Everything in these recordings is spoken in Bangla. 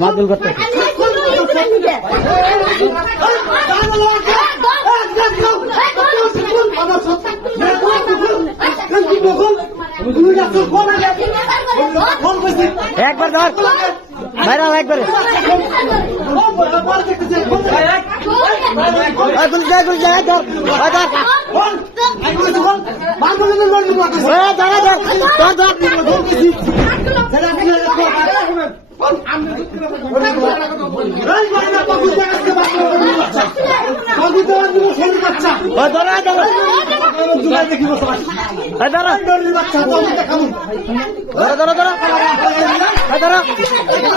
মাদুল করতে একবার ধর। আও একবারে। ওই গুলি যা গুলি যা ধর ধর ধর ধর ধর ধর ধর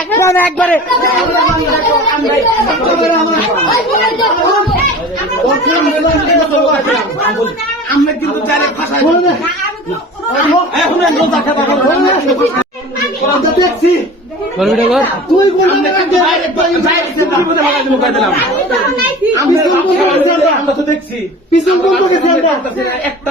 একবার একবারে আমরা কিন্তু চারে ভাষায় দেখছি তুই আমি দেখছি পিছন একটা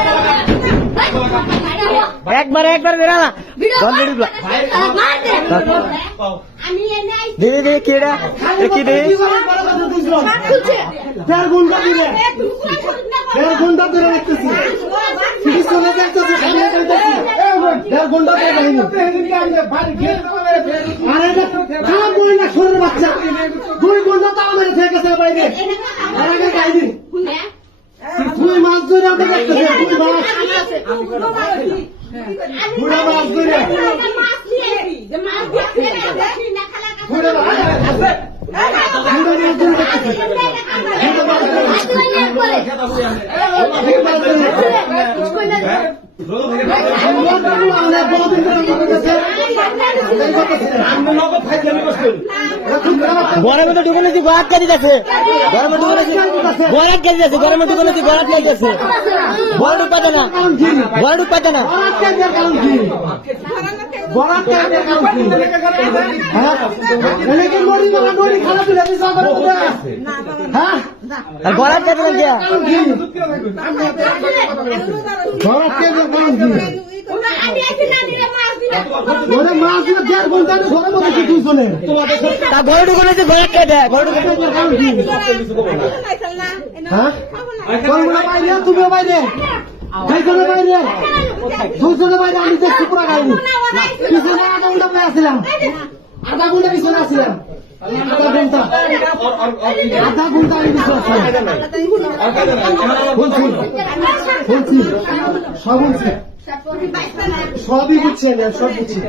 একবার একবার বেরা না। অলরেডি আমি এনে আইছি। দিদি দিদি কি রে? কি দিদি দিলে ধরে। রাখতেছি দেখতেছি। সামনে দেখতেছি ধরে আরে খারাপ না শরীর বাচ্চা। দুই ঘণ্টা তাও মেরে থেকে গেছে বাইরে আর আগে খাইনি তুই মাছ ধরে আমরা দেখতেছি তুই মাছ ধরে ঘরের মধ্যে ঢুকে নিয়েছি গড়াত কাজি যাচ্ছে ঘরের মধ্যে ঢুকে নিয়েছি গড়াত কাজি যাচ্ছে ঘরের মধ্যে ঢুকে নিয়েছি গড়াত কাজি যাচ্ছে ঘরে ঢুকতে না ঘরে ঢুকতে না হ্যাঁ আর গড়াত কাজি ওরে মাছ দিলে দেড় ঘণ্টা ঘরের মধ্যে কি চলে। তা ঘরে ঢুকে নিয়েছি গড়াত কেটে ঘরে ঢুকে হ্যাঁ? বাইরে তুমিও বাইরে। দুইজনে বাইরে। দুইজনে বাইরে আমি দেখছি পুরো গাড়ি। পিছনে আধা ঘণ্টা পেয়ে আসছিলাম আধা ঘণ্টা পিছনে আসছিলাম আধা ঘণ্টা। আধা ঘণ্টা আমি পিছনে আসছিলাম বলছি। বলছি সব বলছি। সবই বুঝছেন সব বুঝছি